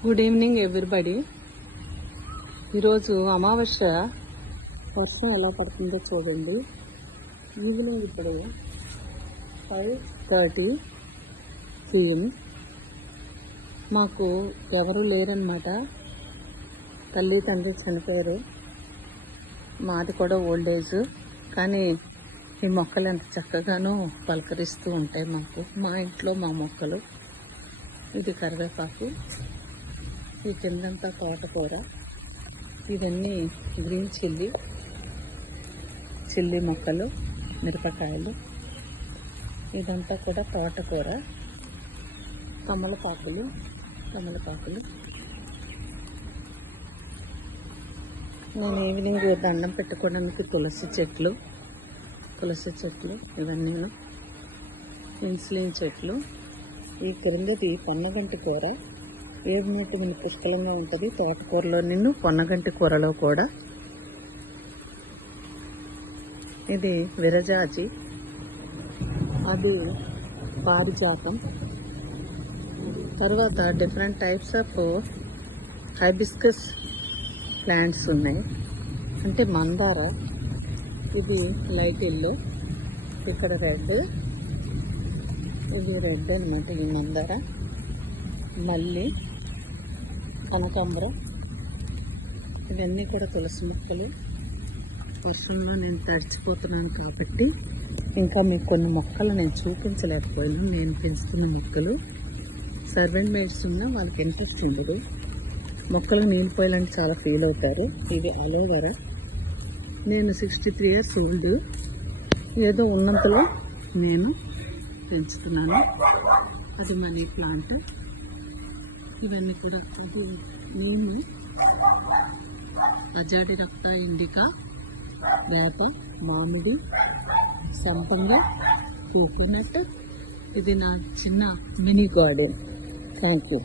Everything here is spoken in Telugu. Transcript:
Good evening everybody. ఈరోజు అమావాస్య. వర్షం ఎలా పడుతుందో చూడండి. ఈవినింగ్ ఇప్పుడు 5:30 PM. మాకు ఎవరు లేరనమాట. తల్లి తండ్రి చనిపోయారు. మాది కూడా ఓల్డ్ ఏజ్. కానీ ఈ మొక్కలు ఎంత చక్కగానో పలకరిస్తూ ఉంటాయి మాకు. మా ఇంట్లో మా మొక్కలు. ఇది కరివేపాకు, ఈ కిందంతా తోటకూర, ఇవన్నీ గ్రీన్ చిల్లీ మొక్కలు, మిరపకాయలు, ఇదంతా కూడా తోటకూర, తమలపాకులు. నేను ఈవినింగ్ దండం పెట్టుకోవడానికి తులసి చెట్లు, ఇవన్నీ ఇన్సులిన్ చెట్లు. ఈ క్రిందది పొన్నగంటి కూర. 7 నీటి పుష్కలంగా ఉంటుంది తోటకూరలో, పొన్నగంటి కూరలో కూడా. ఇది విరజాజి, అది పారిజాతం. తర్వాత different types of hibiscus plants ఉన్నాయి. అంటే మందార, ఇది లైట్ ఎల్లో, ఇక్కడ రెడ్, ఇది రెడ్ అనమాట. ఈ మందార, మల్లి, కనకాంబరం, ఇవన్నీ కూడా తులసి మొక్కలు. వర్షంలో నేను తడిచిపోతున్నాను కాబట్టి ఇంకా మీకు కొన్ని మొక్కలు నేను చూపించలేకపోయాను. నేను పెంచుతున్న మొక్కలు. సర్వెంట్ మేడ్స్ ఉన్నా వాళ్ళకి ఇంట్రెస్ట్ ఉండదు. మొక్కలు నీళ్ళు పోయాలని చాలా ఫీల్ అవుతారు. ఇది అలోవెరా. నేను 63 years ఓల్డ్. ఏదో ఉన్నంతలో నేను పెంచుతున్నాను. అది మనీ ప్లాంట్. ఇవన్నీ కూడా అది నూనె, అజాడి రక్త, ఇండికా, వేప, మామిడి, సంపంగ, కోకోనట్. ఇది నా చిన్న మినీ గార్డెన్. Thank you.